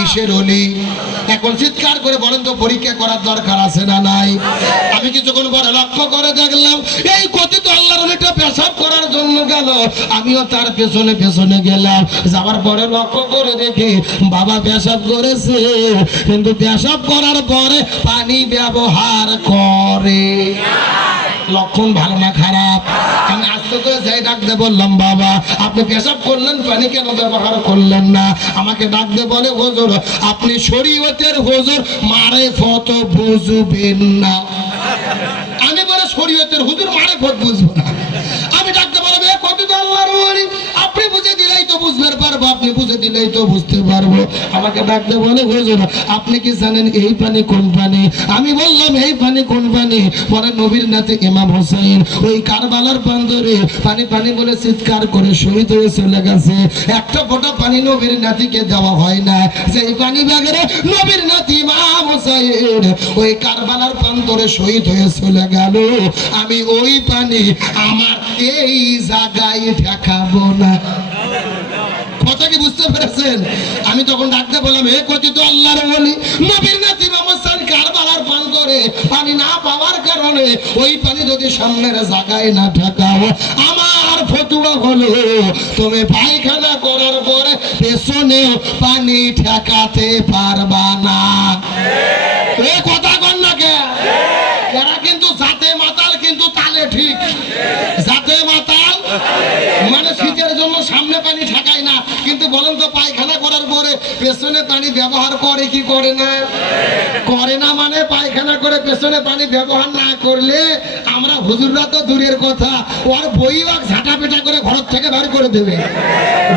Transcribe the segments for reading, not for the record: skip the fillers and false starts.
কিসের অলি? এখন চিৎকার করে বলেন তো পরীক্ষা করার দরকার আছে না নাই? আমি কিছুক্ষণ পরে লক্ষ্য করে দেখলাম এই কথিত আল্লাহর অলিটা পেশাব করার জন্য গেল, আমিও তার পেছনে পেছনে গেলাম। যাওয়ার পরে লক্ষ্য করে দেখি বাবা পেশাব করেছে, কিন্তু পেশাব করার পরে পানি ব্যবহার করে। লক্ষণ ভালো না খারাপ? আমি আস্তে করে যাই ডাকতে বললাম, বাবা আপনি পেশাব করলেন, পানি কেন ব্যবহার করলেন না? আমাকে ডাকতে বলে, হুজুর আপনি শরীয়তের হুজুর, মারেফত বুঝবেন না। আমি বলে শরীয়তের হুজুর, মারেফত বুঝবো না? আমি ডাকতে বলবো, এ কথিত আল্লাহর ওলি, আপনি বুঝে দিলেই তো বুঝতে পারবো, আপনি বুঝে দিলেই তো বুঝতে পারবো। আমাকে ডাকতে বলে, হুজুর আপনি কি জানেন এই পানি কোন পানি? আমি বললাম এই পানি কোন পানি? পরে নবীর নাতি ইমাম হোসেন ওই কারবালার প্রান্তরে পানি পানি বলে চিৎকার করে শহীদ হয়ে চলে গেছে। একটা ফোঁটা পানি নবীর নাতিকে দেওয়া হয় না। সেই পানি বাগেরে নবীর নাতি ইমাম হোসেন ওই কারবালার প্রান্তরে শহীদ হয়ে চলে গেল। আমি ওই পানি আমার এই জায়গায় ঠেকাবো না। কথা কি বুঝতে পেরেছেন? আমি তখন ডাকতে বললাম, হে কথিত আল্লাহর ওলি, নবীর নাতি ইমাম হোসেন কারবালার প্রান্তরে পানি না পাওয়ার কারণে ওই পানি যদি সামনের জায়গায় না ঠেকাও, আমার ফতুয়া হলো তুমি পায়খানা করার পরে পেছনে পানি ঠেকাতে পারবা না। এ কথা কন না কে? এরা কিন্তু জাতে মাতাল, কিন্তু তালে ঠিক। জাতে মাতাল মানে শীতের জন্য সামনে পানি ঠেকায় না, কিন্তু বলেন তো পায়খানা করার পরে পেছনে পানি ব্যবহার করে কি করে না? করে না। মানে পায়খানা করে পেছনে পানি ব্যবহার না করলে আমরা হুজুররা তো দূরের কথা, ওর বইবাক ঝাঁটা পেটা করে ঘর থেকে বের করে দেবে,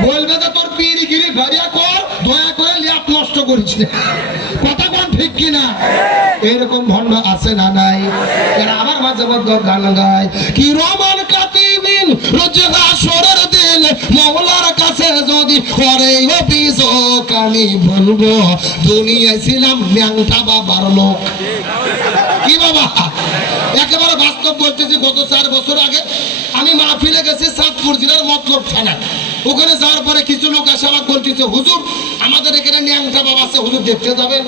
বলবে যে তোর পিড়িগিরি ভারিয়া কর, দয়া করে ল্যাপ নষ্ট করিস না। কথা কোন ঠিক কিনা? এরকম ভণ্ড আছে না নাই? এরা আমার মাঝে মধ্যে গান গায়, কি রমান কাতিবিন রোজ হাসরের দিন মওলার কাছে যদি করে অভিযোগ, আমি বলবো দুনিয়ায় ছিলাম ন্যাংটা বাবার লোক। কি বাবা, একেবারে বাস্তব বলতেছি। গত 4 বছর আগে আমি মাহফিলে গেছি চাঁদপুর জেলার মতলব থানা। ওখানে যাওয়ার পরে কিছু লোক এসে আমাকে বলতেছে, হুজুর আমাদের এখানে ন্যাংটা বাবা আছে, হুজুর দেখতে যাবেন?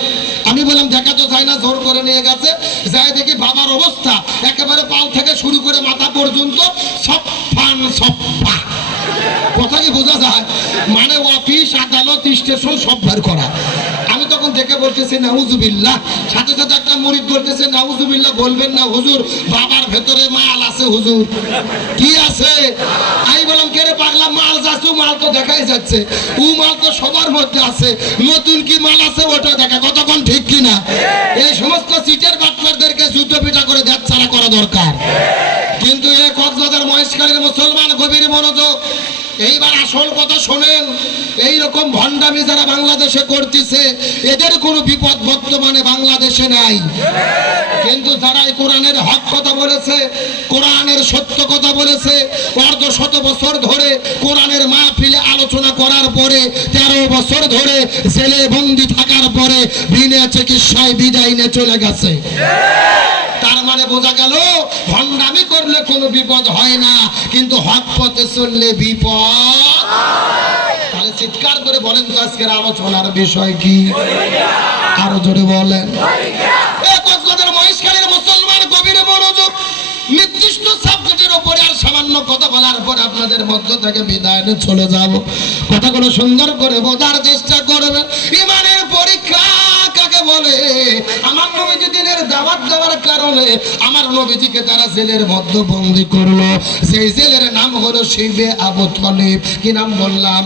আমি বললাম দেখা তো যায় না, জোর করে নিয়ে গেছে। যাই দেখি বাবার অবস্থা একেবারে পাল থেকে শুরু করে মাথা পর্যন্ত সফান সফা। কথা কি বোঝা যায়? মানে অফিস আদালত স্টেশন সব বের করা। আমি তখন দেখে বলতেছি নাউজুবিল্লাহ, সাথে সাথে একটা মুরিদ বলতেছে নাউজুবিল্লাহ বলবেন না হুজুর, বাবার ভেতরে মাল আছে হুজুর। কি আছে? আমি বললাম কে রে পাগলা, মাল যাচ্ছে, মাল তো দেখাই যাচ্ছে, ও মাল তো সবার মধ্যে আছে, নতুন কি মাল আছে ওটা দেখা। কতক্ষণ ঠিক কিনা? এই সমস্ত সিটের বাটপারদেরকে যুদ্ধ পিটা করে দেখ ছাড়া করা দরকার। কিন্তু এই কক্সবাজার মহেশখালীর মুসলমান গভীর মনোযোগ, এইবার আসল কথা শোনেন। এইরকম ভণ্ডামি যারা বাংলাদেশে করতেছে, এদের কোনো বিপদ বর্তমানে বাংলাদেশে নাই। কিন্তু যারা কোরআনের হক কথা বলেছে, কোরআনের সত্য কথা বলেছে, অর্ধশত বছর ধরে কোরআনের মাহফিলে আলোচনা করার পরে 13 বছর ধরে জেলে বন্দি থাকার পরে বিনা চিকিৎসায় বিদায় নিয়ে চলে গেছে। তার মানে বোঝা গেল ভণ্ডামি করলে কোনো বিপদ হয় না, কিন্তু হক পথে চললে বিপদ। তাহলে চিৎকার করে বলেন তো আজকের আলোচনার বিষয় কি? আরো জোরে বলেন। কক্সবাজার মহেশখালীর মুসলমান গভীর মনোযোগ, নির্দিষ্ট সাবজেক্টের উপরে আর সামান্য কথা বলার পর আপনাদের মধ্য থেকে বিদায় নিয়ে চলে যাব। কথাগুলো সুন্দর করে বোঝার চেষ্টা করবেন। ইমানের পরীক্ষা কাকে বলে? আমার নবীজি দিনের দাওয়াত দেওয়ার কারণে আমার নবীজিকে তারা জেলের মধ্যে বন্দী করলো। সেই জেলের নাম হলো শিবে আবু তালিব। কি নাম বললাম?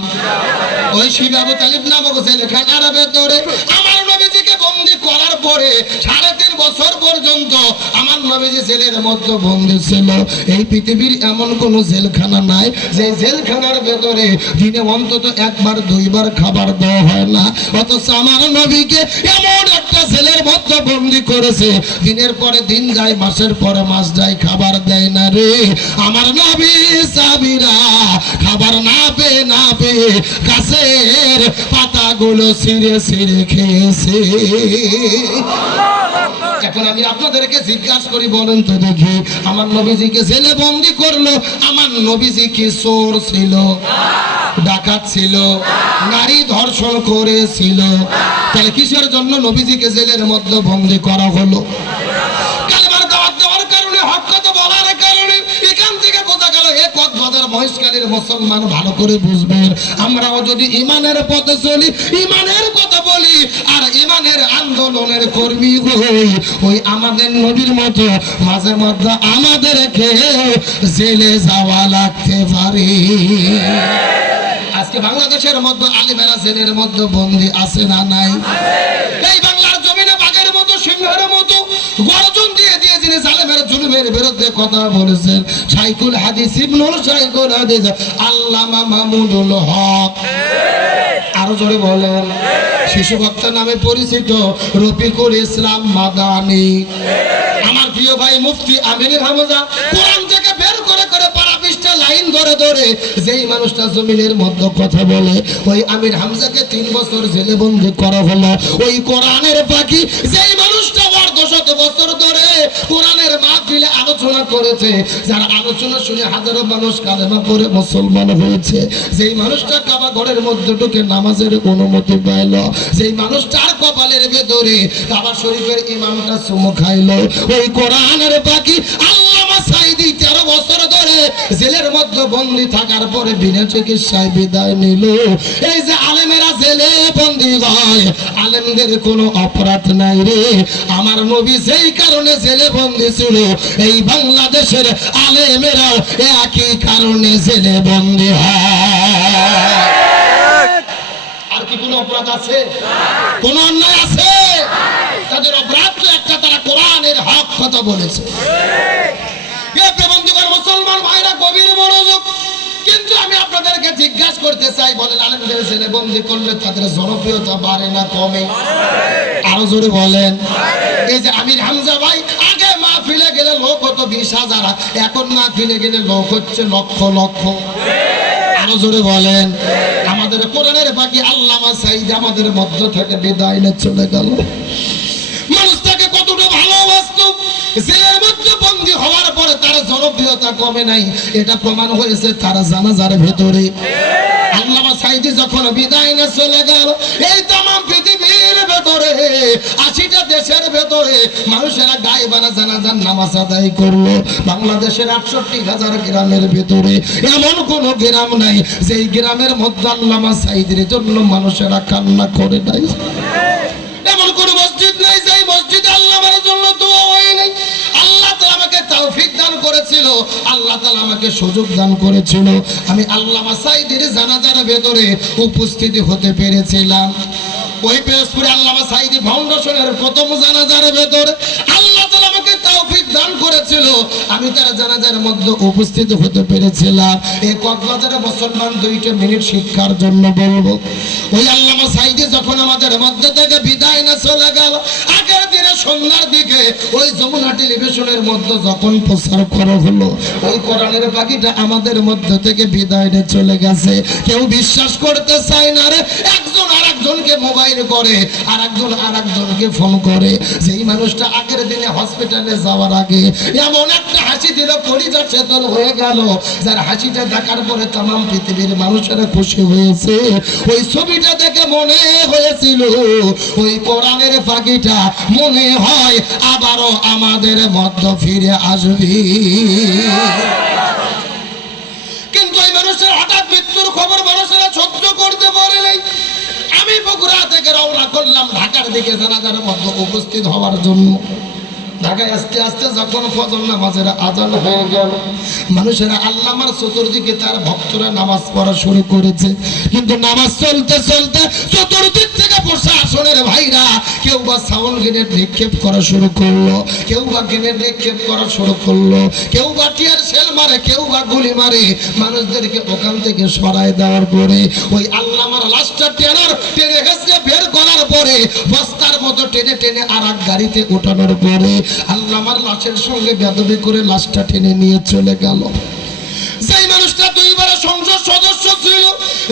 ওই শিবে আবু তালিব নামক জেলখানার ভেতরে আমার নবীজিকে বন্দী করার পরে 3.5 বছর পর্যন্ত আমার নবীজি জেলের মধ্যে বন্দী ছিল। এই পৃথিবীর এমন কোন জেলখানা নাই যে জেলখানার ভেতরে দিনে অন্তত 1-2 খাবার দেওয়া হয় না। অথচ আমার নবীকে এমন একটা জেলের মধ্যে বন্দী করেছে, দিনের পরে দিন যায়, মাসের পরে মাস যায়, খাবার দেয় না রে। আমার নবী সাহাবীরা খাবার না পেয়ে গাছের পাতাগুলো ছিঁড়ে ছিঁড়ে খেয়েছে। এখন আমি আপনাদেরকে জিজ্ঞাসা করি, বলেন তো দেখি, আমার নবীজিকে জেলে বন্দী করলো, আমার নবীজি কি চোর ছিল, ডাকাত ছিল, নারী ধর্ষণ করেছিল, তাহলে কিসের জন্য নবীজিকে জেলের মধ্যে বন্দী করা হলো? কালেমার দাওয়াত দেওয়ার কারণে, হক কথা বলার কারণে। এখান থেকে বোঝা গেল এ কক্সবাজার মহেশখালীর মুসলমান ভালো করে বুঝবেন, আমরাও যদি ইমানের পথে চলি, ইমানের কথা বলি আর ইমানের আন্দোলনের কর্মী হই, ওই আমাদের নবীর মতো মাঝে মধ্যে আমাদেরকে জেলে যাওয়া লাগতে পারে। আজকে বাংলাদেশের মধ্যে আলিমেরা জেলের মধ্যে বন্দী আছে না নাই? এই বাংলার জমিনে বাঘের মতো, সিংহের মতো গর্জন দিয়ে দিয়ে যিনি জালেমের জুলুমের বিরুদ্ধে কথা বলেছেন, শাইখুল হাদিস ইবনুল শাইখুল হাদিস আল্লামা মামুনুল হক। আরো জোরে বলেন। শিশু বক্তা নামে পরিচিত রফিকুল ইসলাম মাদানী। আমার প্রিয় ভাই মুফতি আমির হামজা কোরআন থেকে বের করে করে পারা পৃষ্ঠা লাইন ধরে ধরে যেই মানুষটা জমিনের মধ্যে কথা বলে, ওই আমির হামজাকে 3 বছর জেলে বন্দী করা হলো। ওই কোরআনের পাখি যেই মানুষটা অর্ধশত বছর ধরে কোরআনের মাহফিলে আলোচনা করেছে, যার আলোচনা শুনে হাজারো মানুষ কালেমা পড়ে মুসলমান হয়েছে, যেই মানুষটা কাবা ঘরের মধ্যে ঢুকে নামাজের অনুমতি পাইল, যেই মানুষটার কপালের ভেতরে কাবা শরীফের ইমামটা চুমু খাইল, ওই কোরআনের পাখি আল্লামা সাঈদী 13 বছর ধরে জেলের মধ্যে বন্দী থাকার পরে বিনা চিকিৎসায় বিদায় নিল। এই যে আলেমেরা জেলে বন্দী হয়, আলেমদের কোনো অপরাধ নাই রে। আমার নবী যেই কারণে জেলে বন্দী ছিল, এই বাংলাদেশের আলেমেরাও একই কারণে জেলে বন্দী হয়। আর কি কোনো অপরাধ আছে? কোন অন্যায় আছে? তাদের অপরাধ তো একটা, তারা কোরআনের হক কথা বলেছে। মুসলমান ভাইরা গভীর মনোযোগ। কিন্তু আমি আপনাদেরকে জিজ্ঞাসা করতে চাই, বলেন আলেমদের জেলে বন্দী করলে তাদের জনপ্রিয়তা বাড়ে না কমে? আরো জোরে বলেন। এই যে আমির হামজা ভাই, আগে মাহফিলে গেলে লোক হতো 20,000, এখন মাহফিলে গেলে লোক হচ্ছে লক্ষ লক্ষ। আরো জোরে বলেন। আমাদের কোরআনের বাকি আল্লামা সাঈদী আমাদের মধ্য থেকে বিদায় নিয়ে চলে গেল। মানুষটাকে কতটা ভালোবাসতো, জেলের মধ্যে বন্দী হওয়ার পরে তার জনপ্রিয়তা কমে নাই, এটা প্রমাণ হয়েছে তার জানাজার ভেতরে। আল্লামা সাঈদী যখন বিদায় নিয়ে চলে গেল, এই तमाम পৃথিবীর ভেতরে 80টা দেশের ভেতরে মানুষেরা গায়েবানা জানাজার নামাজ আদায় করলো। বাংলাদেশের 68,000 গ্রামের ভেতরে এমন কোন গ্রাম নাই যেই গ্রামের মধ্যে আল্লামা সাঈদীর জন্য মানুষেরা কান্না করে নাই। এমন কোন মসজিদ নাই যেই মসজিদে আল্লাহর জন্য দোয়া হয় নাই। আল্লাহ তাআলা আমাকে তৌফিক দান করেছিল, আল্লাহ তাআলা আমাকে সুযোগ দান করেছিল, আমি আল্লামা সাঈদীর জানাজার ভেতরে উপস্থিত হতে পেরেছিলাম। ওই পিরোজপুরে আল্লামা সাঈদী ফাউন্ডেশনের প্রথম জানাজার ভেতরে আল্লাহ তাআলা আমাকে তৌফিক দান করেছিল, আমি তার জানাজার মধ্যে উপস্থিত হতে পেরেছিলাম। এই কক্সবাজারে মুসলমান 2 মিনিট শিক্ষার জন্য বলবো, ওই আল্লামা সাঈদী যখন আমাদের মধ্যে থেকে বিদায় না চলে গেল, আগের দিনে সন্ধ্যার দিকে ওই যমুনা টেলিভিশনের মধ্যে যখন প্রচার করা হলো, ওই কোরআনের পাখিটা আমাদের মধ্যে থেকে বিদায় নিয়ে চলে গেছে। কেউ বিশ্বাস করতে চায় না রে। একজন আরেকজনকে মোবাইল করে, আরেকজন আরেকজনকে ফোন করে। যেই মানুষটা আগের দিনে হসপিটালে যাওয়ার আগে এমন একটা হাসি দিল, কলিজা চেতন হয়ে গেল, যার হাসিটা দেখার পরে तमाम পৃথিবীর মানুষেরা খুশি হয়েছে। ওই ছবিটা দেখে মনে হয়েছিল ওই কোরআনের পাখিটা মনে হয় আবারও আমাদের মধ্যে ফিরে আসবে। কিন্তু ওই মানুষের হঠাৎ মৃত্যুর খবর মানুষেরা সহ্য করতে পারে নাই। আমি বগুড়া থেকে রওনা করলাম ঢাকার দিকে জানাজার মধ্যে উপস্থিত হওয়ার জন্য। ঢাকায় আস্তে আস্তে যখন ফজর নামাজের আজান হয়ে গেল, মানুষেরা আল্লামার চতুর্দিকে তার ভক্তরা নামাজ পড়া শুরু করেছে। কিন্তু নামাজ চলতে চলতে চতুর্দিক থেকে প্রশাসনের ভাইরা কেউ বা সাউন্ড গ্রেনেড নিক্ষেপ করা শুরু করলো, কেউ বা গ্রেনেড নিক্ষেপ করা শুরু করলো, কেউ বা টিয়ার সেল মারে, কেউ বা গুলি মারে। মানুষদেরকে ওখান থেকে সরায় দেওয়ার পরে ওই আল্লামার লাশটা টেনে গেছে বের করার পরে বস্তার মতো টেনে টেনে আর এক গাড়িতে ওঠানোর পরে আল্লামার লাশের সঙ্গে বেদবি করে লাশটা টেনে নিয়ে চলে গেল। যেই মানুষটা 2বার সংসদ সদস্য ছিল,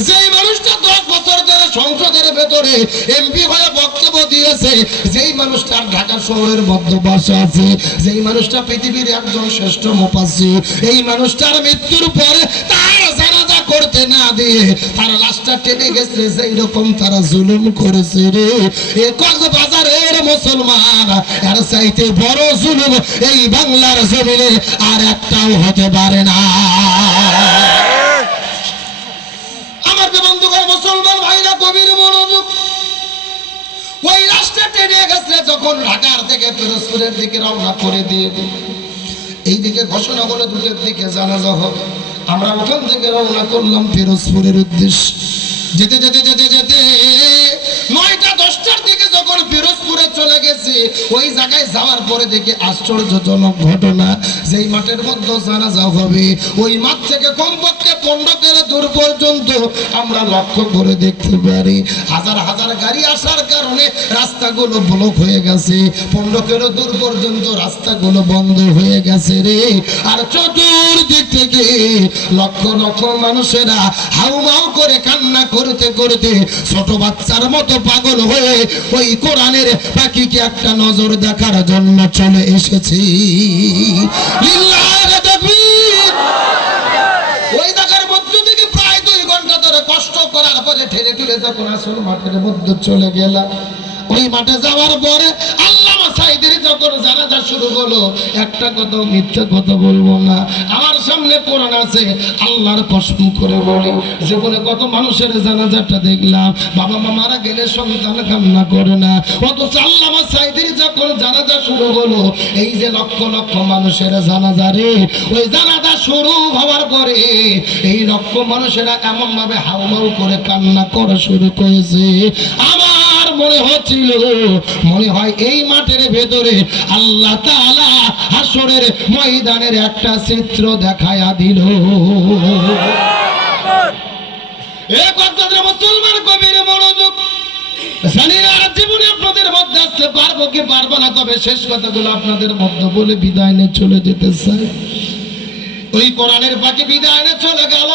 যেই মানুষটা 10 বছর ধরে সংসদের ভেতরে এমপি হয়ে বক্তব্য দিয়েছে, যেই মানুষটার ঢাকা শহরের মধ্যে বাসা আছে, যেই মানুষটা পৃথিবীর একজন শ্রেষ্ঠ মুফাসসির, এই মানুষটার মৃত্যুর পরে তার জানাজা করতে না দিয়ে তার লাশটা টেনে গেছে, সেই রকম তারা জুলুম করেছে রে। এ কক্সবাজারের মুসলমান, এর চাইতে বড় জুলুম এই বাংলার জমিনে আর একটাও হতে পারে না। আমার বন্ধুগণ, মুসলমান ভাইরা, গভীর মনোযোগ। ওই রাস্তা টেনে গেছে যখন ঢাকার থেকে পিরোজপুরের দিকে রওনা করে দিয়ে এইদিকে ঘোষণা বলে দুটোর দিকে জানাজা হবে। আমরা ওখান থেকে রওনা করলাম পিরোজপুরের উদ্দেশ্যে। যেতে যেতে যেতে যেতে 9টা 10টার দিকে যখন পিরোজপুরে চলে গেছি, ওই জায়গায় যাওয়ার পরে দেখি আশ্চর্যজনক ঘটনা। যেই মাঠের মধ্যে জানাজা হবে, ওই মাঠ থেকে কমপক্ষে 15 কিলো দূর পর্যন্ত আমরা লক্ষ্য করে দেখতে পারি হাজার হাজার গাড়ি আসার কারণে রাস্তাগুলো ব্লক হয়ে গেছে। 15 কিলো দূর পর্যন্ত রাস্তাগুলো বন্ধ হয়ে গেছে রে। আর চতুর্দিক থেকে লক্ষ লক্ষ মানুষেরা হাউমাউ করে কান্না করতে করতে ছোট বাচ্চার মতো পাগল হয়ে ওই কোরআনের পাখিকে একটা নজর দেখার জন্য চলে এসেছি। ওই জায়গার মধ্য থেকে প্রায় 2 ঘন্টা ধরে কষ্ট করার পরে ঠেলে ঠেলে যখন আসল মাঠের মধ্যে চলে গেলাম, ওই মাঠে যাওয়ার পরে আল্লামা সাঈদীর যখন জানাজা শুরু হলো, একটা কথা মিথ্যা কথা বলবো না, আমার সামনে কোরআন আছে, আল্লাহর কসম করে বলি, জীবনে কত মানুষের জানাজাটা দেখলাম, বাবা মা মারা গেলে সন্তান কান্না করে না, অথচ আল্লামা সাঈদীর যখন জানাজা শুরু হলো, এই যে লক্ষ লক্ষ মানুষের জানাজা রে, ওই জানাজা শুরু হওয়ার পরে এই লক্ষ মানুষেরা এমন ভাবে হাউমাউ করে কান্না করা শুরু করেছে, আমার মনে হচ্ছিল মনে হয় এই মাঠের ভেতরে আল্লাহ তাআলা হাসরের ময়দানের একটা চিত্র দেখায়া দিল। এক কথাতে মুসলমান, গভীর মনোযোগ। জানি না জীবনে আপনাদের মধ্যে আসতে পারবো কি পারবো না, তবে শেষ কথাগুলো আপনাদের মধ্যে বলে বিদায় নিয়ে চলে যেতে চাই। ওই কোরআনের পাখি বিদায় নিয়ে চলে গেল।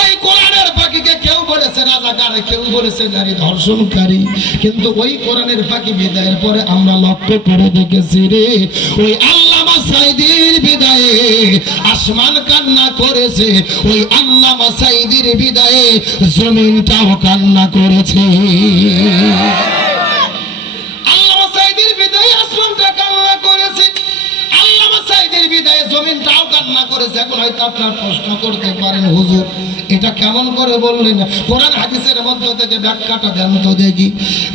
ওই কোরআনের পাখিকে কেউ বলেছে রাজাকার, কেউ বলেছে নারী ধর্ষণকারী, কিন্তু ওই কোরআনের পাখি বিদায়ের পরে আমরা লক্ষ্য করে দেখেছি রে, ওই আল্লামা সাঈদীর বিদায়ে আসমান কান্না করেছে, ওই আল্লামা সাঈদীর বিদায়ে জমিনটাও কান্না করেছে। আল্লামা সাঈদীর বিদায়ে আসমানটা কান্না করেছে, আল্লামা সাঈদীর বিদায়ে জমিনটাও কান্না করেছে। এখন হয়তো আপনারা প্রশ্ন করতে পারেন, হুজুর এটা কেমন করে বললেন? কোরআন হাদিসের মধ্য থেকে ব্যাখ্যাটা দেন তো দেখি।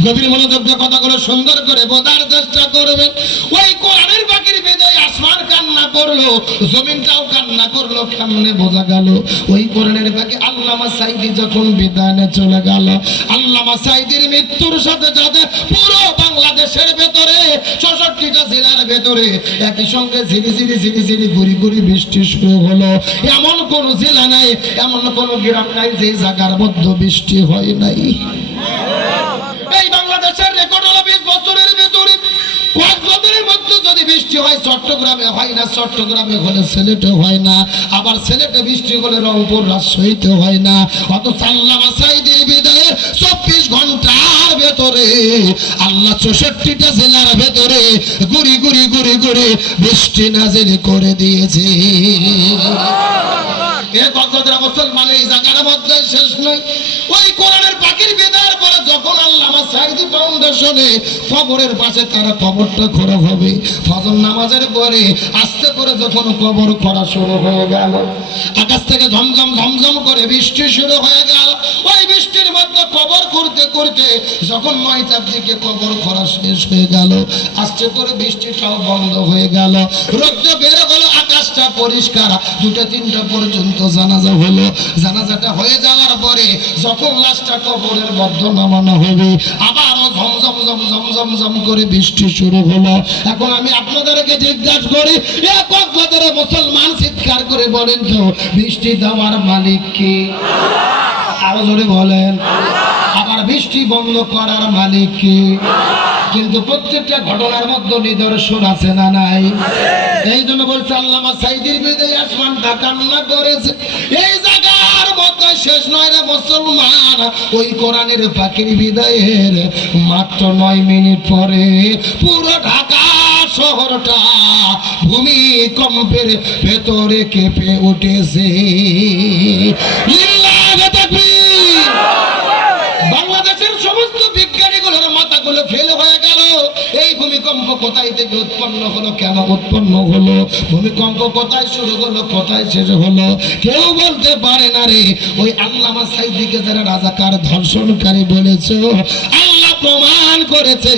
গভীর মনোযোগ দিয়ে কথাগুলো সুন্দর করে বোঝার চেষ্টা করবেন। ওই কোরআনের পাখির বিদায়ে আসমান কান্না করলো, জমিনটাও কান্না করলো, কেমনে বোঝা গেল? ওই কোরআনের পাখি আল্লামা সাঈদী যখন বিদায়ে চলে গেল, আল্লামা সাঈদীর মৃত্যুর সাথে সাথে পুরো বাংলাদেশের ভেতরে 64টা জেলার ভেতরে একই সঙ্গে ঝিরি ঝিরি ঝিরি ঝিরি গুড়ি গুড়ি বৃষ্টি শুরু হলো। এমন কোন জেলা নাই, এমন কোন গ্রাম নাই যে জায়গার মধ্যে বৃষ্টি হয় নাই। এই বাংলাদেশের রেকর্ড হলো 20 বছরের ভেতরে কক্সবাজারের মধ্যে যদি বৃষ্টি হয় চট্টগ্রামে হয় না, চট্টগ্রামে হলে সিলেটে হয় না, আবার সিলেটে বৃষ্টি হলে রংপুর রাজশাহীতে হয় না। অথচ আল্লামা সাঈদীর বিদায়ে 24 ঘন্টার ভেতরে আল্লাহ 64টা জেলার ভেতরে গুড়ি গুড়ি গুড়ি গুড়ি বৃষ্টি নাজিল করে দিয়েছে। মুসলমানের এই জায়গার মধ্যে শেষ নয়। ওই কোরআনের পাখির বিদায়ের পরে যখন আল্লামা সাঈদী ফাউন্ডেশনে কবরের পাশে তারা কবরটা খোঁড়া হবে, ফজর নামাজের পরে আস্তে করে যখন কবর খোঁড়া শুরু হয়ে গেল, আকাশ থেকে ঝমঝম ঝমঝম করে বৃষ্টি শুরু হয়ে গেল। ওই বৃষ্টির মধ্যে কবর করতে করতে যখন 9টার দিকে কবর খোঁড়া শেষ হয়ে গেল, আস্তে করে বৃষ্টিটাও বন্ধ হয়ে গেল, রোদ্র বের হলো, আকাশটা পরিষ্কার। 2টা 3টা পর্যন্ত জানাজা হলো। জানাজাটা হয়ে যাওয়ার পরে যখন লাশটা কবরের মধ্যে নামানো হবে, আবারও ঝমঝম ঝমঝম ঝমঝম করে বৃষ্টি শুরু হলো। এখন আমি আপনাদেরকে জিজ্ঞাসা করি, এক কক্সবাজারে মুসলমান চিৎকার করে বলেন তো, বৃষ্টি দেওয়ার মালিক কে? আরো জোরে বলেন। আবার বৃষ্টি বন্ধ করার মালিক কে? কিন্তু প্রত্যেকটা ঘটনার মধ্যে নিদর্শন আছে না নাই? এই জন্য বলছে আল্লামা সাঈদীর বিদায়ে আসমানটা কান্না করেছে। এই জায়গার মধ্যে শেষ নয় রে মুসলমান, ওই কোরআনের পাখির বিদায়ের মাত্র 9 মিনিট পরে পুরো ঢাকা শহরটা ভূমিকম্পের ভেতরে কেঁপে উঠেছে। লিল্লাহি ভূমিকম্প কোথায় থেকে উৎপন্ন হলো, কেন উৎপন্ন হলো, ভূমিকম্প কোথায় শুরু হলো, কোথায় শেষ হলো, কেউ বলতে পারে না রে। ওই আল্লামা সাঈদীকে যারা রাজাকার ধর্ষণকারী বলেছো, আল্লাহ প্রমাণ করেছে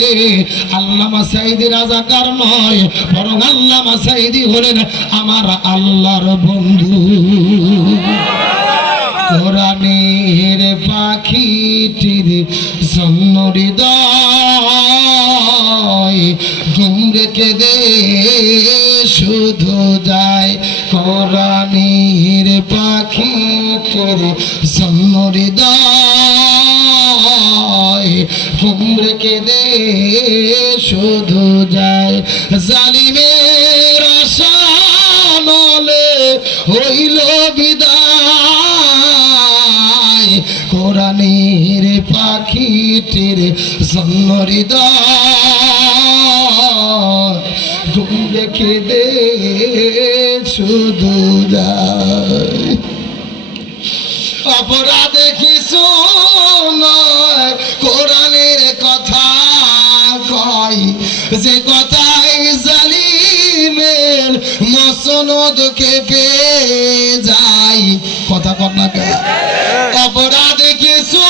আল্লামা সাঈদী রাজাকার নয়, বরং আল্লামা সাঈদী হলেন আমার আল্লাহর বন্ধু। কোরআনের পাখিটির জন্য হৃদয় ঘুম রেখে দে শুধু যায়। কোরআনের পাখিটির জন্য হৃদয় ঘুম রেখে দে শুধু যায়। জালিমের আশা নলে হইল বিদায়, কোরআনের পাখিটির জন্য হৃদয় ঘুম রেখে দে শুধু যায়। অপরাধে কিছু নয় কোরআনের কথা কয়, যে কথাই জালিমের মসনদ কেঁপে যায়। কথা কন্যা অপরাধে কিছু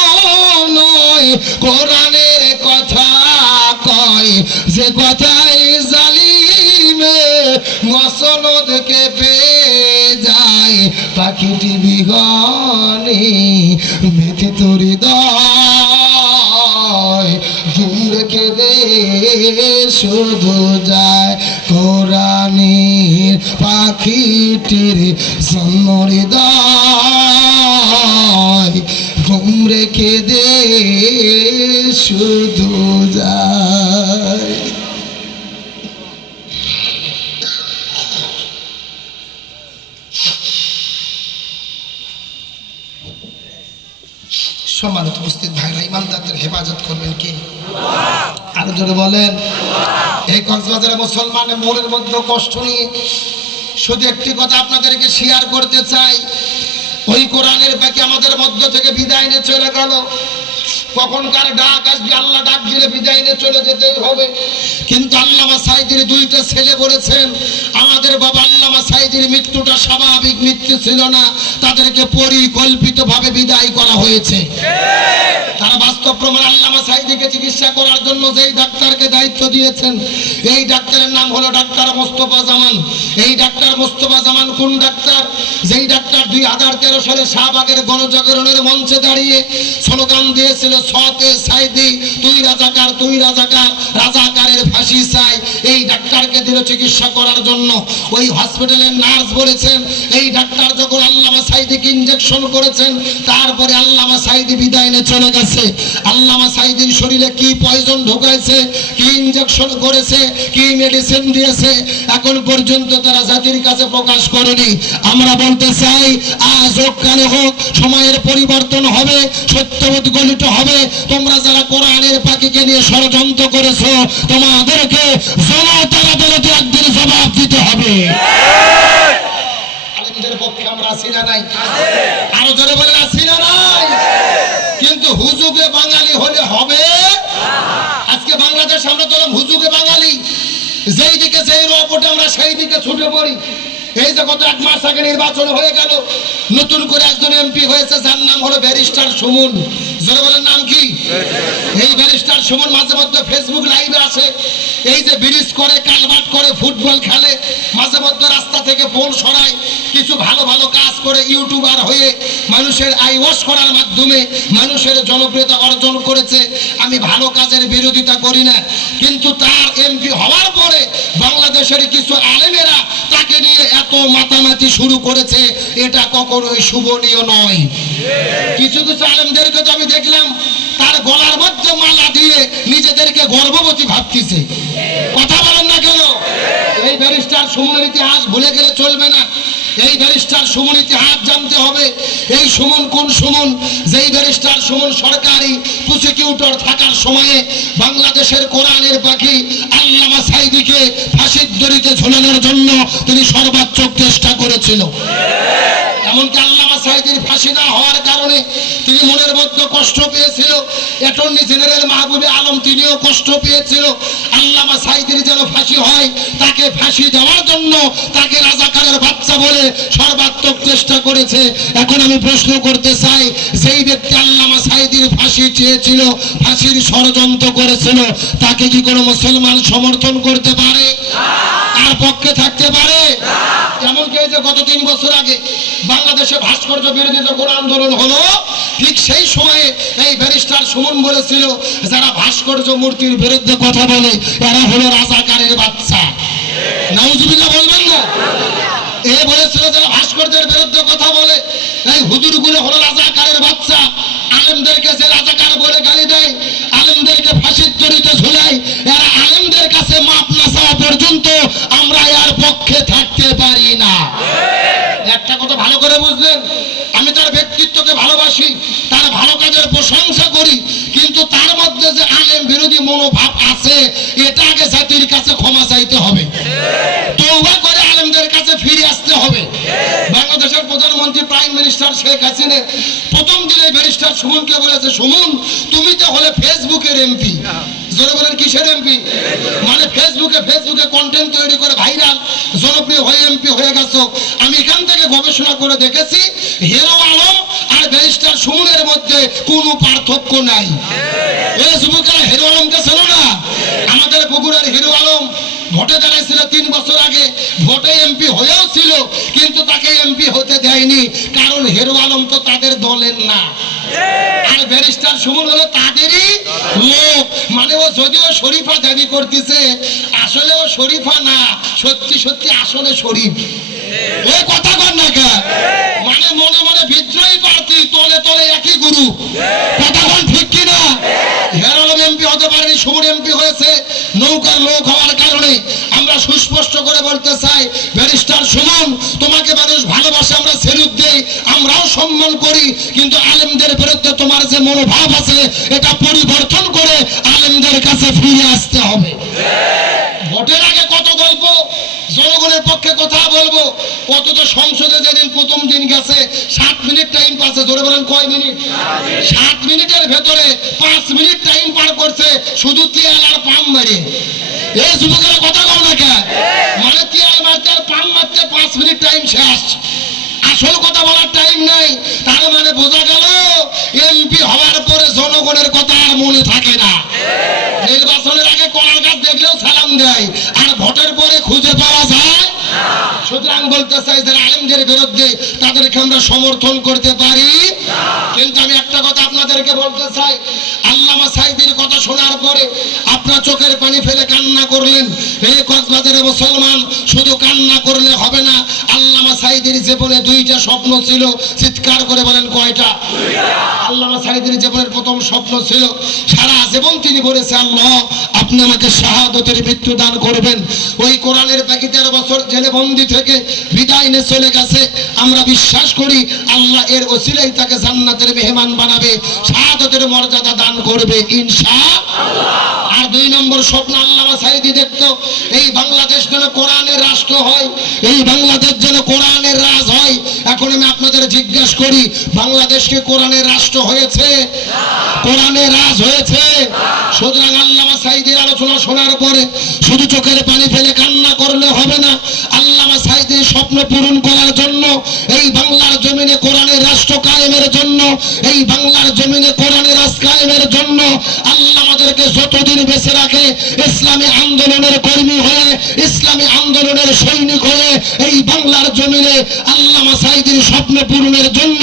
নয় কোরআনের কথা কয়, যে কথাই জালিমের মসনদ কেঁপে যায়। পাখিটি বিহনে মেতে তোর হৃদয় ঘুম রেখে দে শুধু যায়। কোরআনের পাখিটির জন্য হৃদয় ঘুম রেখে দে শুধু যায়। সম্মানিত উপস্থিত ভাইরা, ইমানদারদের হেফাজত করবেন কে? আরো জোরে বলেন। এই কক্সবাজারের মুসলমানের মনের মধ্যে কষ্ট নিয়ে শুধু একটি কথা আপনাদেরকে শেয়ার করতে চাই। ওই কোরআনের পাখি আমাদের মধ্য থেকে বিদায় নিয়ে চলে গেল। কখনকার ডাক আসবে, আল্লাহ ডাক দিলে বিদায় নিয়ে চলে যেতেই হবে। কিন্তু আল্লামা সাঈদীর দুইটা ছেলে বলেছেন, আমাদের বাবা আল্লামা সাঈদীর মৃত্যুটা স্বাভাবিক মৃত্যু ছিল না, তাদেরকে পরিকল্পিতভাবে বিদায় করা হয়েছে। তারা বাস্তব প্রমাণ। আল্লামা সাঈদীকে চিকিৎসা করার জন্য যেই ডাক্তারকে দায়িত্ব দিয়েছেন, এই ডাক্তারের নাম হলো ডাক্তার মোস্তফা জামান। এই ডাক্তার মোস্তফা জামান কোন ডাক্তার? যেই ডাক্তার 2013 সালে শাহবাগের গণজাগরণের মঞ্চে দাঁড়িয়ে স্লোগান দিয়েছিল, সতে সাঈদী তুই রাজাকার, তুই রাজাকার, রাজাকারের ফাঁসি চাই। এই ডাক্তারকে দিল চিকিৎসা করার জন্য। ওই হসপিটালের নার্স বলেছেন, এই ডাক্তার যখন আল্লামা সাঈদীকে ইনজেকশন করেছেন, তারপরে আল্লামা সাঈদী বিদায় নিয়ে চলে গেছে। আল্লামা সাঈদীর শরীরে কি পয়জন ঢোকাইছে, কি ইনজেকশন করেছে, কি মেডিসিন দিয়েছে, এখন পর্যন্ত তারা জাতির কাছে প্রকাশ করেনি। আমরা বলতে চাই, আজ হোক কালে হোক সময়ের পরিবর্তন হবে, সত্য উদ্ঘোষিত হবে। তোমরা যারা কোরআনের পাখিকে নিয়ে ষড়যন্ত্র করেছো, তোমাদেরকে জনতার আদালতে একদিন জবাব দিতে হবে। আলেমদের পক্ষে আমরা আছি না নাই? আরো জোরে বলেন আছি না নাই? কিন্তু হুজুগে বাঙালি হলে হবে। আজকে বাংলাদেশ আমরা তো হুজুগে বাঙালি, যেই দিকে যেই রপটে আমরা সেই দিকে ছুটে পড়ি। এই যে গত 1 মাস আগে নির্বাচন হয়ে গেল, নতুন করে একজন এমপি হয়েছে, যার নাম হলো ব্যারিস্টার সুমন। জোরে বলেন নাম কি? এই ব্যারিস্টার সুমন মাঝে মধ্যে ফেসবুক লাইভে আসে, এই যে ব্রিজ করে, কালভার্ট করে, ফুটবল খেলে, মাঝে মধ্যে রাস্তা থেকে পোল সরায়, কিছু ভালো ভালো কাজ করে ইউটিউবার হয়ে মানুষের আয় ওয়াশ করার মাধ্যমে মানুষের জনপ্রিয়তা অর্জন করেছে। আমি ভালো কাজের বিরোধিতা করি না, কিন্তু তার এমপি হওয়ার পরে বাংলাদেশের কিছু আলেমেরা তাকে নিয়ে এত মাতামাতি শুরু করেছে, এটা কখনোই শুভনীয় নয়। কিছু কিছু আলেমদেরকে তো আমি দেখলাম তার গলার মধ্যে মালা দিয়ে নিজেদেরকে গর্ভবতী ভাবতেছে। কথা বলেন না কেন? এই ব্যারিস্টার সুমনের ইতিহাস ভুলে গেলে চলবে না। এই ব্যারিস্টার সুমন ইতিহাস জানতে হবে। এই সুমন কোন সুমন? যেই ব্যারিস্টার সুমন সরকারি প্রসিকিউটর থাকার সময়ে বাংলাদেশের কোরআনের পাখি আল্লামা সাঈদীকে ফাঁসির দড়িতে ঝোলানোর জন্য তিনি সর্বাত্মক চেষ্টা করেছিল। এমনকি আল্লামা সাঈদীর ফাঁসি না হওয়ার কারণে তিনি মনের মধ্যে কষ্ট পেয়েছিল। অ্যাটর্নি জেনারেল মাহবুবে আলম তিনিও কষ্ট পেয়েছিল। আল্লামা সাঈদীর যেন ফাঁসি হয়, তাকে ফাঁসি দেওয়ার জন্য তাকে রাজাকারের বাচ্চা বলে সর্বাত্মক চেষ্টা করেছে। এখন আমি প্রশ্ন করতে চাই, যেই ব্যক্তি আল্লামা সাঈদীর ফাঁসি চেয়েছিল, ফাঁসির ষড়যন্ত্র করেছিল, তাকে কি কোনো মুসলমান সমর্থন করতে পারে? আর পক্ষে থাকতে পারে? এমনকি এই যে গত 3 বছর আগে বাংলাদেশে ভাস্কর্য বিরোধী যখন আন্দোলন হলো, ঠিক সেই সময়ে এই ব্যারিস্টার সুমন বলেছিল, যারা ভাস্কর্য মূর্তির বিরুদ্ধে কথা বলে এরা হলো রাজাকারের বাচ্চা। নাউজুবিল্লাহ বলবেন না? এ বলেছিল যারা ভাস্কর্যের বিরুদ্ধে কথা বলে এই হুজুরগুলো হলো রাজাকারের বাচ্চা। আলেমদেরকে যে রাজাকার বলে গালি দেয়, আলেমদেরকে ফাঁসির দড়িতে ঝুলায়, এরা আলেমদের কাছে মাপ না চাওয়া পর্যন্ত আমরা এর পক্ষে থাকতে পারি না। একটা কথা ভালো করে বুঝলেন, আমি তার ব্যক্তিত্বকে ভালোবাসি, তার ভালো কাজের প্রশংসা করি, কিন্তু তার মধ্যে যে আলেম বিরোধী মনোভাব আছে, এটা আগে জাতির কাছে ক্ষমা চাইতে হবে, তওবা করে আলেমদের কাছে ফিরে আসতে হবে। বাংলাদেশের প্রধানমন্ত্রী প্রাইম মিনিস্টার শেখ হাসিনা প্রথম দিনে ব্যারিস্টার সুমনকে বলেছে, সুমন তুমি তো হলে ফেসবুকের এমপি। জোরে বলেন কিসের এমপি? মানে ফেসবুকে কন্টেন্ট তৈরি করে ভাইরাল জনপ্রিয় হয়ে এমপি হয়ে গেছো। আমি এখান থেকে গবেষণা করে দেখেছি, হিরো আলম আর ব্যারিস্টার সুমনের মধ্যে কোনো পার্থক্য নাই। এই যুবকেরা হিরো আলমকে চেনো না? আমাদের বগুড়ার হিরো আলম ভোটে দাঁড়াইছিল 3 বছর আগে, ভোটে এমপি হয়েও ছিল, কিন্তু তাকে এমপি হতে দেয়নি, কারণ হিরো আলম তো তাদের দলের না। আর ব্যারিস্টার সুমন হলো তাদেরই লোক। মানে ও যদিও শরীফা দাবি করতেছে, আসলে ও শরীফা না, সত্যি সত্যি আসলে শরীফ। এই কথা কর না কে? মানে মনে মনে বিদ্রোহী প্রার্থী, তলে তলে একই গুরু। কথা বল ঠিক কিনা? হিরো আলম এমপি হতে পারেনি, সুমন এমপি হয়েছে নৌকার লোক হওয়ার কারণে। আমরা সুস্পষ্ট করে বলতে চাই, ব্যারিস্টার সুমন তোমাকে মানুষ ভালোবাসে, আমরা স্যালুট দেই, আমরাও সম্মান করি, কিন্তু আলেমদের বিরুদ্ধে তোমার যে মনোভাব আছে এটা পরিবর্তন করে আলেমদের কাছে ফিরে আসতে হবে। ভোটের আগে কত গল্প, জনগণের পক্ষে কথা বলবো, অথচ সংসদে যেদিন প্রথম দিন গেছে 7 মিনিট টাইম পাচ্ছে। ধরে বলেন কয় মিনিট? 7 মিনিটের ভেতরে 5 মিনিট টাইম পার করছে শুধু তেল আর পাম মারে। এই যুবকেরা কথা কও না কে? মানে তেল মারতে আর পাম মারতে 5 মিনিট টাইম শেষ, আসল কথা বলার টাইম নাই। তার মানে বোঝা গেল এমপি হওয়ার পরে জনগণের কথা আর মনে থাকে না। নির্বাচনের আগে কলার গাছ দেখলেও সালাম দেয়, আর ভোটের পরে খুঁজে পাওয়া যায়। সুতরাং বলতে চাই, যারা আলেমদের বিরুদ্ধে তাদেরকে আমরা সমর্থন করতে পারি। কিন্তু আমি একটা কথা আপনাদেরকে বলতে চাই, আল্লামা সাঈদীর কথা শোনার পরে আপনার চোখের পানি ফেলে কান্না করলেন। এই কক্সবাজারের মুসলমান, শুধু কান্না করলে হবে না। আল্লামা সাঈদীর জীবনে 2টা স্বপ্ন ছিল। চিৎকার করে বলেন কয়টা? আল্লামা সাঈদীর জীবনের প্রথম স্বপ্ন ছিল, সারা জীবন তিনি বলেছে, আল্লাহ আপনি আমাকে শাহাদাতের মৃত্যু দান করবেন। ওই কোরআনের পাখি 13 বছর জেলে বন্দী থেকে বিদায় নিয়ে চলে গেছে। আমরা বিশ্বাস করি আল্লাহ এর ওসিলায় তাকে জান্নাতের মেহমান বানাবে, শাহাদাতের মর্যাদা দান করবে ইনশাআল্লাহ। আর 2 নম্বর স্বপ্ন আল্লামা সাঈদী দেখতো, এই বাংলাদেশ যেন কোরআনের রাষ্ট্র হয়, এই বাংলাদেশ যেন কোরআনের রাজ হয়। এখন আমি আপনাদের জিজ্ঞেস করি, বাংলাদেশ কি কোরআনের রাষ্ট্র হয়েছে? কোরআনের রাজ হয়েছে? সুতরাং আল্লামা সাঈদীর আলোচনা শোনার পরে শুধু চোখের পানি ফেলে কান্না করলে হবে না। আল্লামা সাঈদীর স্বপ্ন পূরণ করার জন্য, এই বাংলার জমিনে কোরআনের রাষ্ট্র কায়েমের জন্য, এই বাংলার জমিনে কোরআনের রাজ কায়েমের জন্য আল্লাহ আমাদেরকে যতদিন বেঁচে রাখে, ইসলামী আন্দোলনের কর্মী হয়ে, ইসলামী আন্দোলনের সৈনিক হয়ে এই বাংলার জমিনে আল্লামা সাঈদীর স্বপ্ন পূরণের জন্য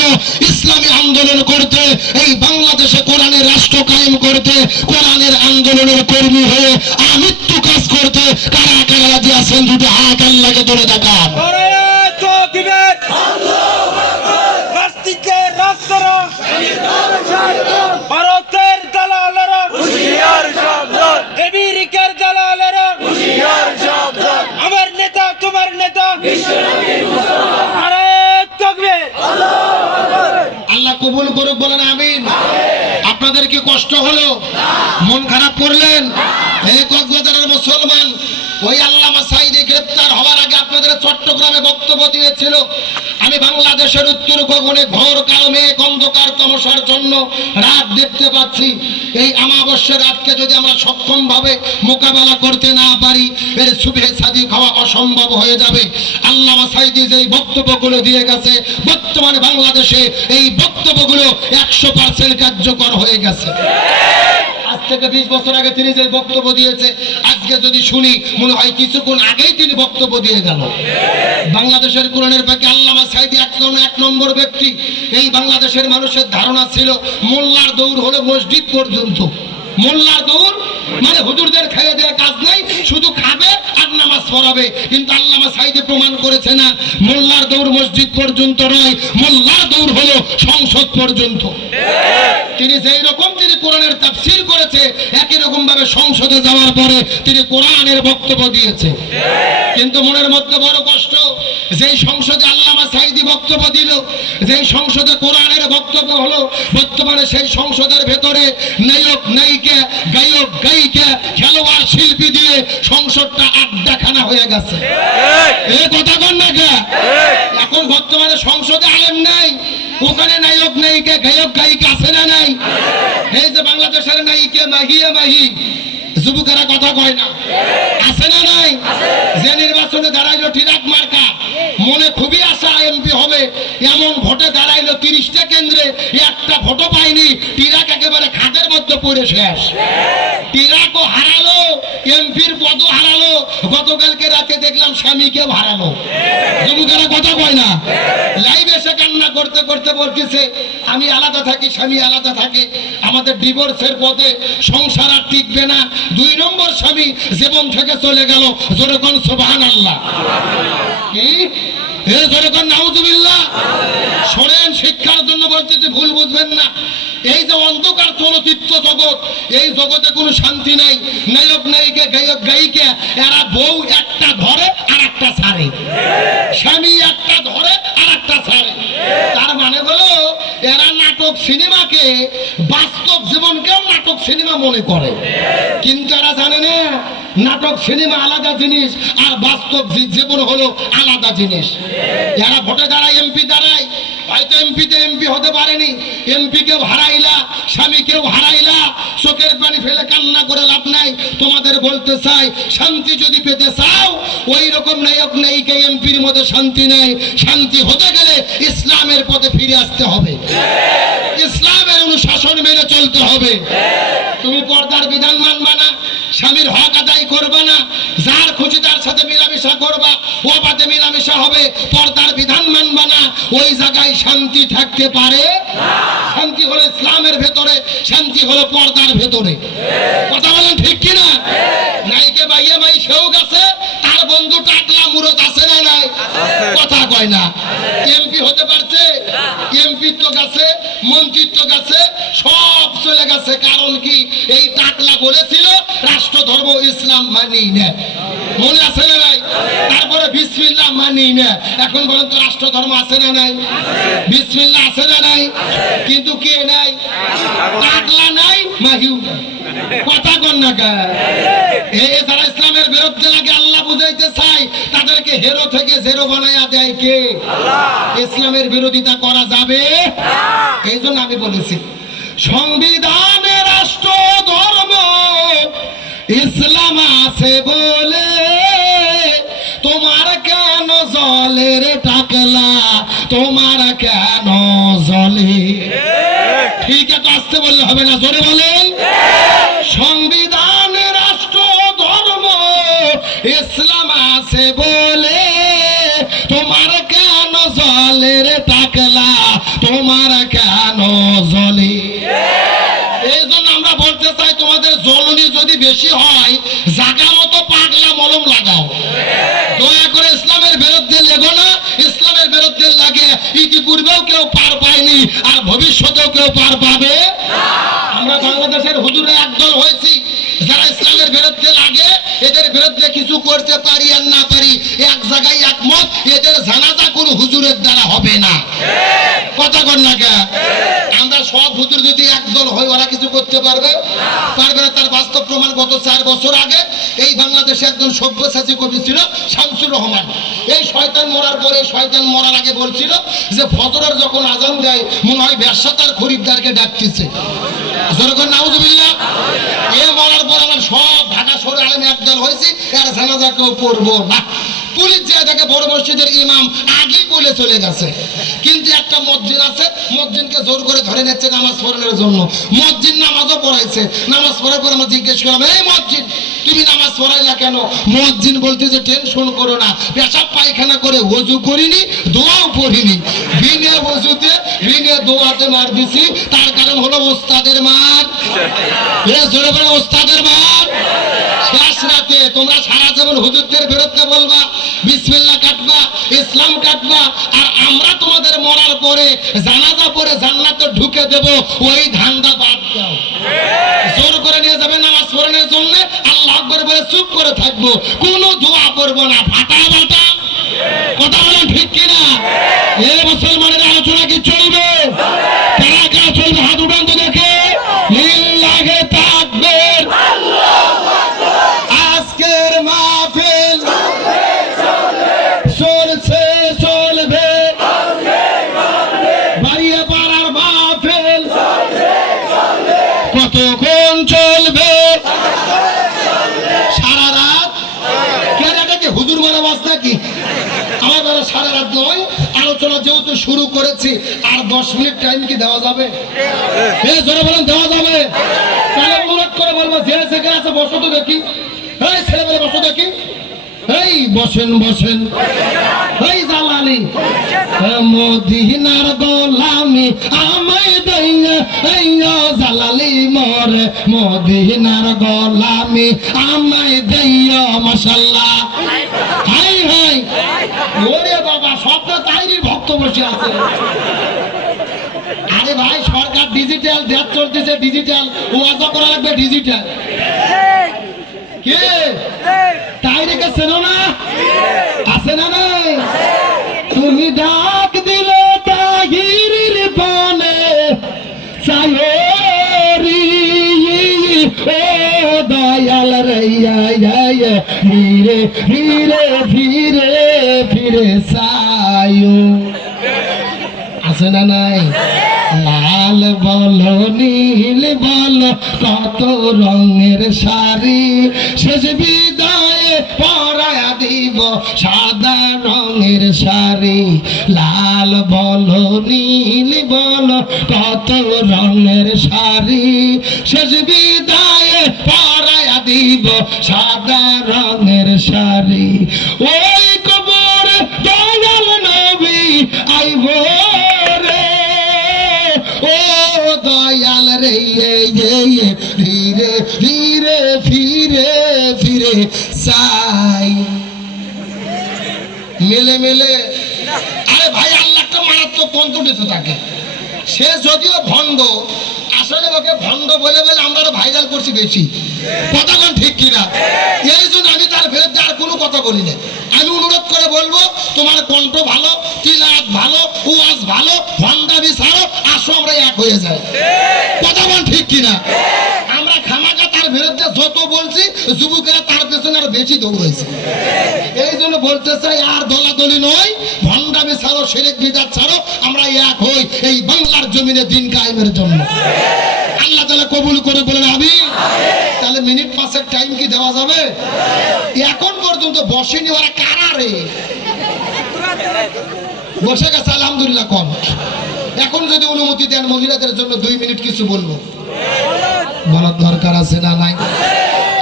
ইসলামী আন্দোলন করতে, এই বাংলাদেশে কোরআনের রাষ্ট্র কায়েম করতে, কোরআনের আন্দোলনের কর্মী হয়ে আমৃত্যু কাজ করতে কারা কারা রাজি আছেন? দুটো হাত আল্লাহকে ধরে দেখান। ভারতের দালালেরা হুঁশিয়ার সাবধান, আমেরিকার দালালেরা হুঁশিয়ার সাবধান, আমার নেতা তোমার নেতা বিশ্বনবী মুস্তাফা, আরে তাকবীর, আল্লাহু আকবার। আল্লাহ কবুল করুক, বলেন আমিন। আপনাদের কি কষ্ট হলো? মন খারাপ করলেন? এই কক্সবাজারের মুসলমান, ওই আল্লামা সাঈদী গ্রেফতার হওয়ার আগে আপনাদের চট্টগ্রামে বক্তব্য দিয়েছিল। আমি আমি বাংলাদেশের উত্তর গগনে ঘোর কালো মেঘ অন্ধকার তমসার জন্য রাত দেখতে পাচ্ছি। এই অমাবস্যার রাতকে যদি আমরা সক্ষম ভাবে মোকাবেলা করতে না পারি, এর শুভে সাদিক হওয়া অসম্ভব হয়ে যাবে। আল্লামা সাঈদী যেই বক্তব্যগুলো দিয়ে গেছে, বর্তমানে বাংলাদেশে এই বক্তব্যগুলো 100% কার্যকর হয়ে গেছে। আজ থেকে 20 বছর আগে তিনি যে বক্তব্য দিয়েছে, আজকে যদি শুনি মনে হয় কিছুক্ষণ আগেই তিনি বক্তব্য দিয়ে গেল। বাংলাদেশের কোরআনের পাকে আল্লামা সাঈদী এক নম্বর ব্যক্তি। এই বাংলাদেশের মানুষের ধারণা ছিল মোল্লার দৌড় হলো মসজিদ পর্যন্ত। মোল্লার দৌড় মানে হুজুরদের খাইয়ে দেওয়ার কাজ নাই, শুধু খাবে আর নামাজ পড়াবে। কিন্তু আল্লামা সাঈদী প্রমাণ করেছে না, মোল্লার দৌড় মসজিদ পর্যন্ত নয়, মোল্লার দৌড় হলো সংসদ পর্যন্ত। তিনি যেই রকম তিনি কোরআনের তাফসীর করেছে, একই রকম ভাবে সংসদে যাওয়ার পরে তিনি কোরআনের বক্তব্য দিয়েছে। কিন্তু মনের মধ্যে বড় কষ্ট, যেই সংসদে আল্লামা সাঈদী বক্তব্য দিল, যেই সংসদে কোরআনের বক্তব্য হলো, বর্তমানে সেই সংসদের ভেতরে নায়ক নায়িকা, গায়ক গায়িকা, খেলোয়াড় শিল্পী দিয়ে সংসদটা আড্ডাখানা হয়ে গেছে। এই কথা বল না কে? এখন বর্তমানে সংসদে আলেম নাই, ওখানে নায়ক নায়িকা, গায়ক গায়িকা আছে না নাই? এই যে বাংলাদেশের নায়িকা মাহিয়া মাহি, যুবকেরা কথা কয় না, আছে না নাই? যে নির্বাচনে দাঁড়াইলো টিরাক মার্কা, মনে খুবই আশা এমপি হবে, এমন ভোটে দাঁড়াইলো 30টা কেন্দ্রে, একটা ভোটও পায়নি। টিরাক একেবারে খাদের মধ্যে পড়ে শেষ। টিরাকও হারালো, এমপির পদও হারালো, গতকালকে রাতে দেখলাম স্বামীকেও হারালো। যুবকেরা কথা কয় না, লাইভ এসে কান্না করতে করতে বলতেছে আমি আলাদা থাকি, স্বামী আলাদা থাকে, আমাদের ডিভোর্সের পথে সংসার আর টিকবে না। 2 নম্বর স্বামী জীবন থেকে চলে গেল। জোরে কোন সুবহানাল্লাহ। কি এ জোরে কোন নাউজুবিল্লাহ। শোনেন, শিক্ষার জন্য বলতেছি, ভুল বুঝবেন না। এই যে অন্ধকার চলচ্চিত্র জগৎ, এই জগতে কোনো শান্তি নাই। নায়ক নায়িকা, গায়ক গায়িকা, এরা বউ একটা ধরে আর একটা ছাড়ে, স্বামী একটা ধরে আর একটা ছাড়ে। তার মানে হলো এরা নাটক সিনেমাকে বাস্তব জীবনকেও নাটক সিনেমা মনে করে। কিন্তু এরা জানে না নাটক সিনেমা আলাদা জিনিস আর বাস্তব জীবন হলো আলাদা জিনিস। এরা ভোটে দাঁড়ায়, এমপি দাঁড়ায়, হয়তো এমপিতে এমপি হতে পারেনি, এমপি কেও হারাইলা, স্বামী কেও হারাইলা, চোখের পানি ফেলে কান্না করে লাভ নাই। তোমাদের বলতে চাই, শান্তি যদি পেতে চাও, ওই রকম নায়ক নায়িকা এমপির মধ্যে শান্তি নাই। শান্তি হতে গেলে ইসলামের পথে ফিরে আসতে হবে, ইসলামের অনুশাসন মেনে চলতে হবে। তুমি পর্দার বিধান মানবা না, স্বামীর হক আদায় করবা না, যার খুশি তার সাথে মিলামেশা করবা, ও বাদে মিলামেশা হবে, পর্দার বিধান মানবা না, ওই জায়গায় শান্তি থাকতে পারে না। শান্তি হলো ইসলামের ভেতরে, শান্তি হলো পর্দার ভেতরে। কথা বলেন ঠিক কিনা? নাইকে বাইয়ে মাই সেও গেছে, তার বন্ধু টাকলা মুরত আছে না নাই? কথা কয় না। এমপি হতে পারছে, এমপিত্ব গেছে, মন্ত্রিত্ব গেছে, সব চলে গেছে। কারণ কি? এই টাকলা বলেছিল রাষ্ট্র ধর্ম ইসলাম মানি না, মনে আছে না নাই? তারপরে বিসমিল্লাহ মানি না। এখন বলেন তো রাষ্ট্র ধর্ম আছে না নাই? বিসমিল্লাহ আছে না নাই? কিন্তু কে নাই? টাকলা নাই, মাহিউ নাই। কথা কন না কা? এই যারা ইসলামের বিরুদ্ধে লাগে, আল্লাহ বুঝাইতে চাই, তাদেরকে হেরো থেকে জেরো বানাইয়া দেয় কে? আল্লাহ। ইসলামের বিরোধিতা করা যাবে না। এই জন্য আমি বলেছি, সংবিধানে রাষ্ট্র ধর্ম ইসলাম আছে বলে তোমার কেন জলের টাকলা, তোমার কেন জলে? ঠিক আছে, আসতে বললে হবে না, জোরে বলেন। সংবিধানে রাষ্ট্র ধর্ম ইসলাম আছে বলে তোমার কেন জলের টাকলা, তোমার কেন জলে? এই জন্য আমরা বলতে চাই, তোমাদের জ্বলনি যদি বেশি হয়, জাগা মতো পাগলা মলম লাগাও। দয়া করে ইসলামের বিরুদ্ধে লেগো না। ইসলামের বিরুদ্ধে লাগে ইতিপূর্বেও কেউ পার পায়নি, আর ভবিষ্যতেও কেউ পার পাবে না। আমরা বাংলাদেশের হুজুরে একদল হয়েছি, যারা ইসলামের বিরুদ্ধে লাগে, এদের বিরুদ্ধে কিছু করতে পারি আর না পারি, এক জায়গায় একমত, এদের জানাজা কোনো হুজুরের দ্বারা হবে না। কথা কন না কে? আমরা সব হুজুর যদি একদল হই, ওরা কিছু করতে পারবে? পারবে না। তার বাস্তব প্রমাণ গত 4 বছর আগে এই বাংলাদেশে একজন সব্যসাচী কবি ছিল শামসুর রহমান। এই শয়তান মরার পরে, শয়তান মরার আগে বলছিল যে ফজরের যখন আজান দেয় মনে হয় ব্যবসা তার খরিদ্দারকে ডাকতেছে। যখন নাউজুবিল্লাহ, এ মরার পর আমার সব ঢাকা শহরে আলেম একদল হয়েছে, এর জানাজা কেউ পড়বো না। পুলিশ যে দেখে বড় মসজিদের ইমাম আগেই বলে চলে গেছে, কিন্তু একটা মসজিদ আছে, মসজিদকে জোর করে ধরে নিচ্ছে নামাজ পড়ানোর জন্য। মসজিদ নামাজও পড়াইছে, নামাজ পড়ার পর আমরা জিজ্ঞেস করলাম, এই মসজিদ তুমি নামাজ পড়াইলা কেন? মসজিদ বলতেছে টেনশন করো না, পেশাব পায়খানা করে ওযু করিনি, দোয়াও পড়িনি, বিনা ওযুতে বিনা দোয়াতে মার দিছি। তার কারণ হলো ওস্তাদের মার। এ জোরে বলে ওস্তাদের মার। শেষ রাতে তোমরা সারা জীবন হুজুরদের বিরুদ্ধে বলবা, বিসমিল্লাহ কাটবা, ইসলাম কাটবা, আর আমরা তোমাদের মরার পরে জানাজা পরে জান্নাতে ঢুকে দেব, ওই ধান্দা বাদ দাও। জোর করে নিয়ে যাবে নামাজ পড়ানোর জন্য, আল্লাহ আকবার বলে চুপ করে থাকবো, কোনো দোয়া করবো না। ফাটা বাটা কথা বলেন ঠিক কিনা? এ মুসলমানের আলোচনা কি চলবে? কারা কারা চলবে? হাত উঠান তো দেখে। লিল্লাহে তাকবীর। আজকের মাহফিল চলছে চলবে, বাড়িয়ে পাড়ার মাহফিল কতক্ষণ চলবে? সারা রাত। কেন এটা কি হুজুর মারা বাস নাকি? আমার বেলা সারা রাত নয়, আলোচনা যেহেতু শুরু করেছি, আর 10 মিনিট টাইম কি দেওয়া যাবে? জোরে বলেন দেওয়া যাবে? তাহলে অনুরোধ করে বলবো, যে সেখানে আছে বসো তো দেখি। এই ছেলেবেলে বসো দেখি। এই বসেন বসেন। এই জালালি মদিনার গোলামি আমায় দইয়া, এই জালালি মরে মদিনার গোলামি আমায় দইয়া। মাশাআল্লাহ। হাই হাই, ওরে বাবা, স্বপ্ন তাইরি ভক্ত বসে আছে। আরে ভাই, সরকার ডিজিটাল দেশ চলতেছে, ডিজিটাল ওয়াজ করা লাগবে, ডিজিটাল। কে তাইরিকে চেনো না? আছে না নাই? তুমি ডাক দিলে তাহিরির বনে সায়রি, ও দয়াল রইয়া ফিরে ফিরে ফিরে ফিরে সায়ো। আছে না নাই? লাল বলো নীল বলো কত রঙের শাড়ি, শেষ বিদায়ে পরায়া দিব সাদা রঙের শাড়ি। লাল বলো নীল বলো কত রঙের শাড়ি, শেষ বিদায়ে পরায়া দিব সাদা রঙের শাড়ি। ওই কবর দয়াল নবী আইব রে, ও দয়াল রে, ধীরে ধীরে ফিরে ফিরে চাই। মেলে মেলে। আরে ভাই, আল্লাহটা মারাত্মক কন্ত দিতে থাকে। সে যদিও ভণ্ড, আসলে ওকে ভণ্ড বলে বলে আমরা ভাইরাল করছি বেশি। কথা কোন ঠিক কিনা? এই জন্য আমি তার বিরুদ্ধে আর কোনো কথা বলি না। আমি অনুরোধ করে বলবো, তোমার কণ্ঠ ভালো, তিলাওয়াত ভালো, ওয়াজ ভালো, ভণ্ডামি ছাড়ো, আসো আমরা এক হয়ে যাই। কথা কোন ঠিক কিনা? আমরা খামাকা তার বিরুদ্ধে যত বলছি, যুবকেরা তার পেছনে আরো বেশি দৌড়াইছে। এই জন্য বলতে চাই, আর দলাদলি নয়, ভণ্ডামি ছাড়ো, শিরক বিদআত ছাড়ো, আমরা এক হই এই বাংলার জমিনে দিন কায়েমের জন্য। আল্লাহ তাআলা কবুল করে বলেন আমিন। তাহলে মিনিট 5 টাইম কি দেওয়া যাবে? এখন পর্যন্ত বসেনি ওরা। কারা রে বসে গেছে? আলহামদুলিল্লাহ কম। এখন যদি অনুমতি দেন মহিলাদের জন্য 2 মিনিট কিছু বলবো। বলার দরকার আছে না নাই?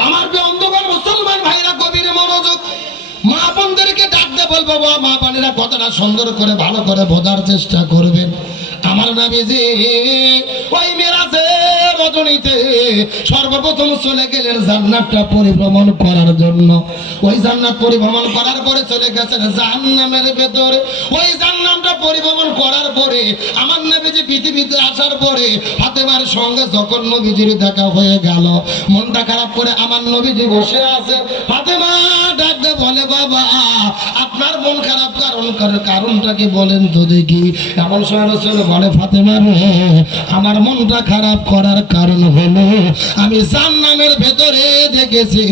আমার অন্ধকার মুসলমান ভাইরা, গভীর মনোযোগ। মা বোনদেরকে ডাকতে বলবো, মা বোনেরা কথাটা সুন্দর করে ভালো করে বোঝার চেষ্টা করবেন। আমার নবীজি ওই মেরাজের রজনীতে সর্বপ্রথম চলে গেলেন জান্নাতটা পরিভ্রমণ করার জন্য। ওই জান্নাত পরিভ্রমণ করার পরে চলে গেছেন জাহান্নামের ভেতরে। ওই জান্নাতটা পরিভ্রমণ করার পরে আমার নবীজি পৃথিবীতে আসার পরে ফাতেমার সঙ্গে যখন নবীজির দেখা হয়ে গেল, মনটা খারাপ করে আমার নবীজি বসে আছে। ফাতেমা ডাক দিয়ে বলে বাবা আপনার মন খারাপ কারণটা কি বলেন তো দেখি। এমন সময় রাসূল বলে ফাতেমা রে আমার মনটা খারাপ করার কারণ হলো আমি জাহান্নামের ভেতরে দেখেছি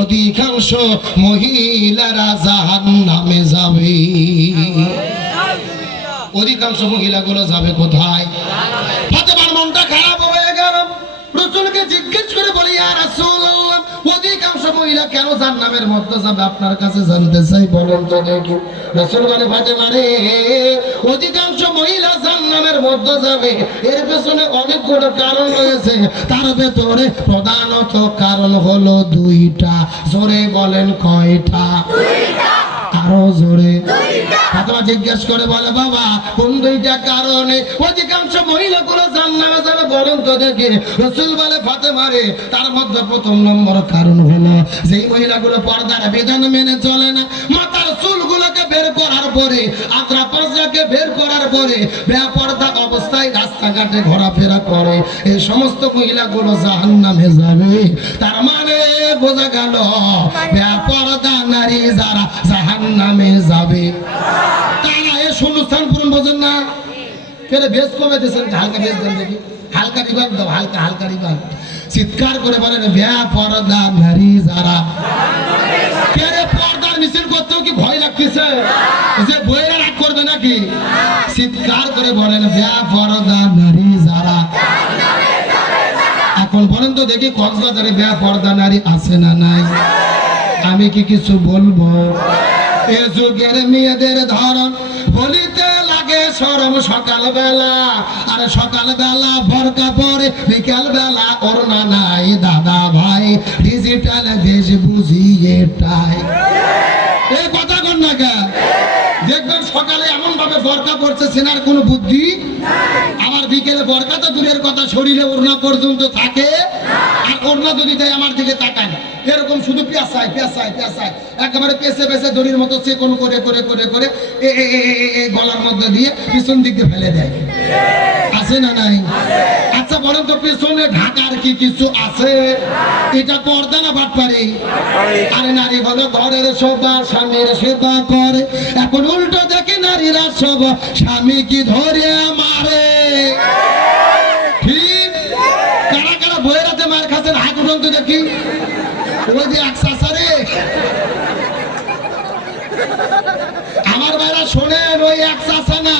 অধিকাংশ মহিলারা জাহান্নামে যাবে। অধিকাংশ মহিলাগুলো যাবে কোথায়? ফাতেমার মনটা খারাপ হয়ে গেল। রাসূলকে জিজ্ঞেস করে বলি ইয়া রাসূলুল্লাহ অধিকাংশ মহিলা কেন জাহান্নামের মধ্যে যাবে আপনার কাছে জানতে চাই বলেন তো দেখি। রাসূল বলে ফাতেমা রে অধিকাংশ মহিলা জাহান্নামের মধ্যে যাবে এর পেছনে অনেকগুলো কারণ রয়েছে, তার ভেতরে প্রধানত কারণ হলো দুইটা। জোরে বলেন কয়টা? আরো জোরে। ফাতেমা জিজ্ঞেস করে বলে বাবা কোন দুইটা কারণে অধিকাংশ মহিলাগুলো জাহান্নামে যাবে বলেন তো দেখি। রাসূল বলে ফাতেমা রে তার মধ্যে প্রথম নম্বর কারণ হলো যেই মহিলাগুলো পর্দার বিধান মেনে চলে না, মাথার চুলগুলোকে বের করার পরে আত্রা পাঁচরাকে বের করার পরে বেপরদা অবস্থায় রাস্তাঘাটে ঘোরাফেরা করে, এই সমস্ত মহিলাগুলো জাহান্নামে যাবে। তার মানে বোঝা গেল বেপরদা নারী যারা জাহান্নামে যাবে তারা এই শূন্যস্থান পূরণ বোঝেন না। ফেরে বেশ কমে দিয়েছেন, হালকা বেশ দেন দেখি, হালকা রিবান দাও, হালকা হালকা রিবান। চিৎকার করে বলেন বেপরদা নারী যারা। ফেরে পর্দার মিছিল করতেও কি ভয় লাগতেছে যে বইয়েরা রাগ করবে নাকি? চিৎকার করে বলেন বেপরদা নারী যারা। এখন বলেন তো দেখি কক্সবাজারে বেপরদা নারী আছে না নাই? আমি কি কিছু বলবো? এ যুগের মেয়েদের ধরন বলিতে লাগে শরম সকালবেলা, আর সকালবেলা বোরকা পরে বিকালবেলা ওড়না নাই। দাদা ভাই ডিজিটাল দেশ বুঝিয়ে তাই এই কথা কন না কে? দেখবেন সকালে এমন ভাবে বোরকা পড়ছে সেনার কোনো বুদ্ধি, আবার বিকেলে বোরকা তো দূরের কথা শরীরে ওড়না পর্যন্ত থাকে, আর ওড়না যদি দেয় আমার দিকে তাকায় না, এরকম শুধু পেঁচায় পেঁচায় পেঁচায় একেবারে পেঁচে পেঁচে দড়ির মতো চেকন করে করে করে করে গলার মধ্যে দিয়ে পিছন দিক দিয়ে ফেলে দেয়। আছে না নাই? আচ্ছা বলেন তো পেছনে ঢাকার কি কিছু আছে? এটা পর্দা না বাটপারি? আরে নারী হলো ঘরের শোভা, স্বামীর সেবা করে। এখন উল্টো দেখে নারীরা সব স্বামী কি ধরে মারে। ঠিক কারা কারা বইয়ের হাতে মার খাচ্ছেন হাত উঠন্ত দেখি। ওই যে একসাসারে আমার ভাইরা শোনেন, ওই একসাসা না,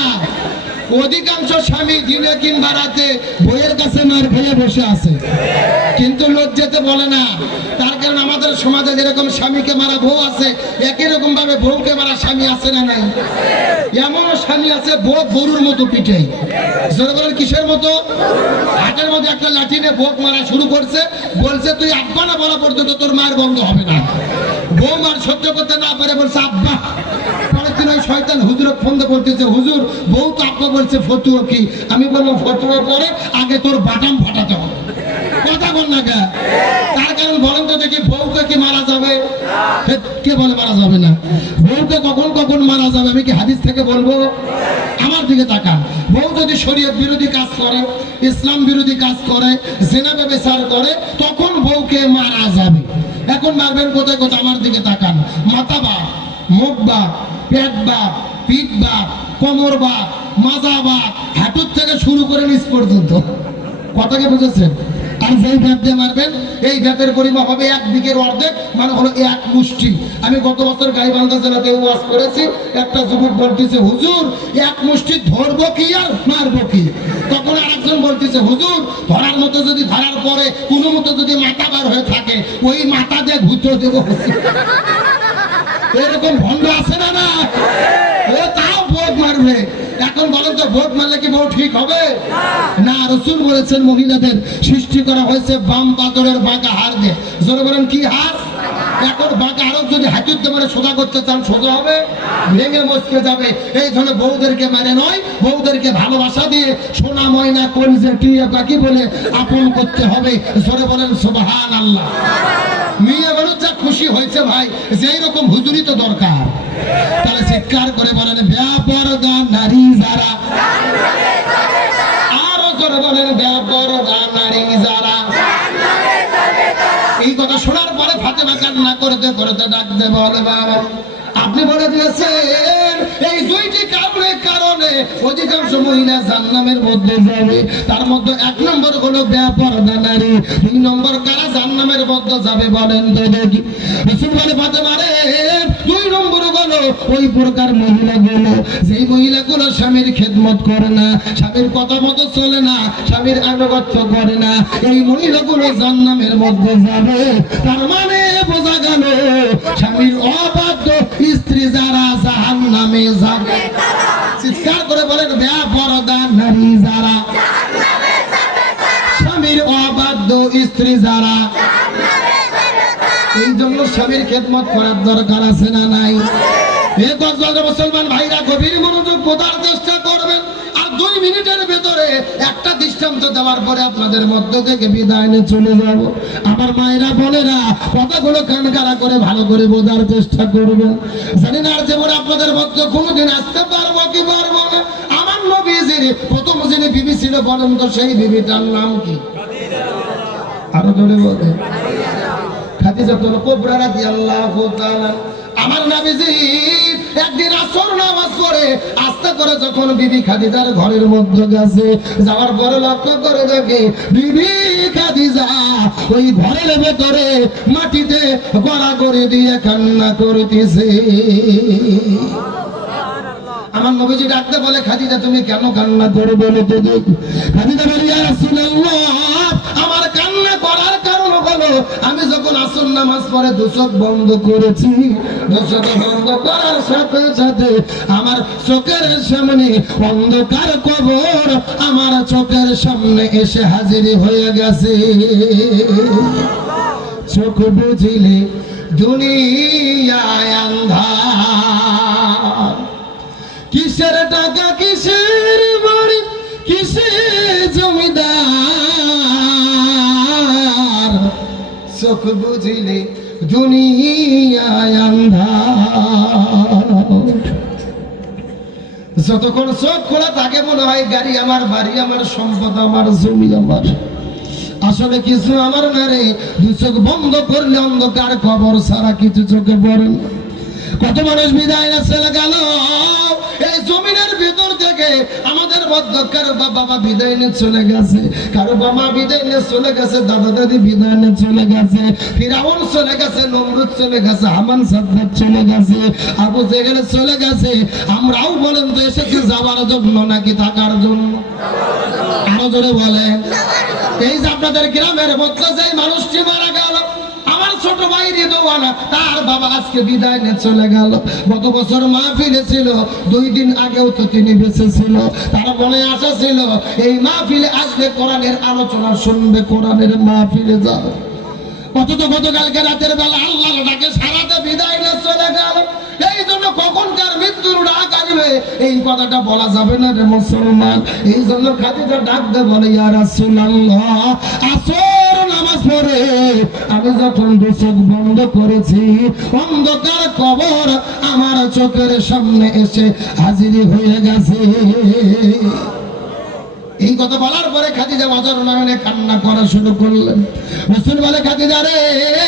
অধিকাংশ স্বামী দিনে কিংবা রাতে বইয়ের কাছে মার ফেলে বসে আছে, কিন্তু লজ্জাতে বলে না। তার কারণ আমাদের সমাজে যেরকম স্বামীকে মারা বউ আছে, একই রকম ভাবে বউকে মারা স্বামী আছে না নাই? এমন স্বামী আছে বউ গরুর মতো পিঠে। জোরে বলেন কিসের মতো? হাটের মধ্যে একটা লাঠি নিয়ে বউ মারা শুরু করছে, বলছে তুই আব্বা না বলা পর্যন্ত তোর মায়ের বন্ধ হবে না। বউ মার সহ্য করতে না পারে বলছে আব্বা। পরের দিন ওই শয়তান হুজুরকে ফোন দিয়ে বলতেছে হুজুর বউ তো আব্বা বলছে ফতুয়া কি? আমি বললাম ফতুয়া পরে আগে তোর বাটাম ফাটাতে হবে। কথা বল না কে? তার কারণ বলেন তো দেখি বউকে কি মারা যাবে? কে বলে মারা যাবে না? বউকে কখন কখন মারা যাবে আমি কি হাদিস থেকে বলবো? আমার দিকে তাকান। বউ যদি শরীয়ত বিরোধী কাজ করে, ইসলাম বিরোধী কাজ করে, জিনা ব্যভিচার করে, তখন বউকে মারা যাবে। এখন মারবেন কোথায় কোথায়? আমার দিকে তাকান। মাথা বা, মুখ বা, পেট বা, পিঠ বা, কোমর বা, মাজা বা, হাঁটুর থেকে শুরু করে নিচ পর্যন্ত। কথাকে বুঝেছেন? আর যেই ভ্যাপ দিয়ে মারবেন এই ভ্যাপের পরিমাপ হবে একদিকের অর্ধেক, মানে হলো এক মুষ্টি। আমি গত বছর গাইবান্ধা জেলাতে ওয়াজ করেছি, একটা যুবক বলতেছে হুজুর এক মুষ্টি ধরবো কি আর মারবো কি? তখন আরেকজন বলতেছে হুজুর ধরার মতো যদি ধরার পরে কোনো মতো যদি মাথা বার হয়ে থাকে ওই মাথা দিয়ে ঘুরতে দেবো। এরকম ভণ্ড আছে না? না ও তাও ভোট মারবে। এখন বলেন তো ভোট মারলে কি বউ ঠিক হবে? না, রাসূল বলেছেন মহিলাদের সৃষ্টি করা হয়েছে বাম পাথরের বাঁকা হার দিয়ে। জোরে বলেন কি হার? এখন বাঁকা হার যদি হাতুড়তে মানে সোজা করতে চান সোজা হবে, ভেঙে মচকে যাবে। এই ধরনের বউদেরকে মেরে নয়, বউদেরকে ভালোবাসা দিয়ে সোনা ময়না কলজে টিয়ে বাকি বলে আপন করতে হবে। জোরে বলেন সুবহানাল্লাহ। মেয়ে মানুষ যা খুশি হয়েছে ভাই, যেই রকম হুজুরি তো দরকার। তাহলে চিৎকার করে বলেন বেপরদা নারী যারা। আরো জোরে বলেন বেপরদা নারী যারা। এই কথা শোনার পরে ফাতেমা কান্না করতে করতে ডাকতে বলে বাবা আপনি বলে দিয়েছেন এই দুইটি কারণে অধিকাংশ মহিলা জাহান্নামের মধ্যে যাবে, তার মধ্যে 1 নম্বর হলো বেপরদা নারী, 2 নম্বর কারা জাহান্নামের মধ্যে যাবে বলেন তো দেখি। রাসূল বলে ফাতেমা রে 2 নম্বর হলো ওই প্রকার মহিলাগুলো যেই মহিলাগুলো স্বামীর খেদমত করে না, স্বামীর কথা মতো চলে না, স্বামীর আনুগত্য করে না, এই মহিলাগুলো জাহান্নামের মধ্যে যাবে। তার মানে বোঝা গেল স্বামীর অবাধ্য স্ত্রী যারা জাহান্নামে যাবে। চিৎকার করে বলেন বেপরদা নারী যারা, স্বামীর অবাধ্য স্ত্রী যারা। এই জন্য স্বামীর খেদমত করার দরকার আছে না নাই? এ কক্সবাজার মুসলমান ভাইরা গভীর মনোযোগ বোঝার চেষ্টা করবেন। আর 2 মিনিটের ভেতরে একটা দৃষ্টান্ত দেওয়ার পরে আপনাদের মধ্য থেকে বিদায় নিয়ে চলে যাব। আমার মায়েরা বোনেরা কথাগুলো কান কারা করে ভালো করে বোঝার চেষ্টা করবেন। জানি না আর যেমন আপনাদের মধ্যে কোনোদিন আসতে পারবো কি পারবো না। আমার নবীজির প্রথম যিনি বিবি ছিল বলেন তো সেই বিবিটার নাম কি? আরো জোরে বলে খাদিজাতুল কুবরা রাদিয়াল্লাহু তাআলা। আমার নবীজি একদিন আসর নামাজ পড়ে আস্তে করে যখন বিবি খাদিজার ঘরের মধ্যে গেছে, যাওয়ার পরে লক্ষ্য করে দেখে বিবি খাদিজা ওই ঘরের ভেতরে মাটিতে গড়াগড়ি দিয়ে কান্না করতেছে। আমার নবীজি ডাকতে বলে খাদিজা তুমি কেন কান্না করে বলো তো দেখি। খাদিজা বলে ইয়া রাসূলুল্লাহ আমার কান্না করার কারণ হলো আমি যখন আসর নামাজ পড়ে 2 চোখ বন্ধ করেছি, 2 চোখ বন্ধ করার সাথে সাথে আমার চোখের সামনে অন্ধকার কবর আমার চোখের সামনে এসে হাজির হয়ে গেছে। চোখ বুঝিলে দুনিয়ায় আন্ধার, কিসের টাকা কিসের বাড়ি কিসের জমিদার, চোখ বুঝিলে দুনিয়ায় আন্ধার। যতক্ষণ চোখ খোলা থাকে মনে হয় গাড়ি আমার, বাড়ি আমার, সম্পদ আমার, জমি আমার। আসলে কিছু আমার না রে। 2 চোখ বন্ধ করলে অন্ধকার কবর ছাড়া কিছু চোখে পড়ে না। কত মানুষ বিদায় না চলে গেল এই জমিনের ভিতর থেকে। আমাদের মধ্যে কারো বাবা বিদায় নিয়ে চলে গেছে, কারো বাবা বিদায় নিয়ে চলে গেছে, দাদা দাদি বিদায় নিয়ে চলে গেছে, ফিরাউন চলে গেছে, নমরুদ চলে গেছে, হামান সাদ্দাত চলে গেছে, আবু জেহেল চলে গেছে। আমরাও বলেন তো এসেছি যাওয়ার জন্য নাকি থাকার জন্য? আরো জোরে বলেন। এই যে আপনাদের গ্রামের মধ্যে যে মানুষটি মারা গেল, আমার ছোট ভাই রিদওয়ানা, তার বাবা আজকে বিদায় নিয়ে চলে গেল। গত বছর মাহফিলে ছিল, 2 দিন আগেও তো তিনি বেঁচে ছিল। তার মনে আশা ছিল এই মাহফিলে আসবে, কোরআনের আলোচনা শুনবে, কোরআনের মাহফিলে যাবে। অথচ গতকালকে রাতের বেলা আল্লাহর ডাকে সারাতে বিদায় নিয়ে চলে গেল। এই জন্য কখনকার মৃত্যুর ডাক আসবে এই কথাটা বলা যাবে না রে মুসলমান। এই জন্য খাদিজা ডাকতে বলে ইয়া রাসূলুল্লাহ আসর নামাজ পড়ে আমি যখন 2 চোখ বন্ধ করেছি অন্ধকার কবর আমার চোখের সামনে এসে হাজির হয়ে গেছে। এই কথা বলার পরে খাদিজা ওয়াজর নামে কান্না করা শুরু করলেন। রাসূল বলে খাদিজা রে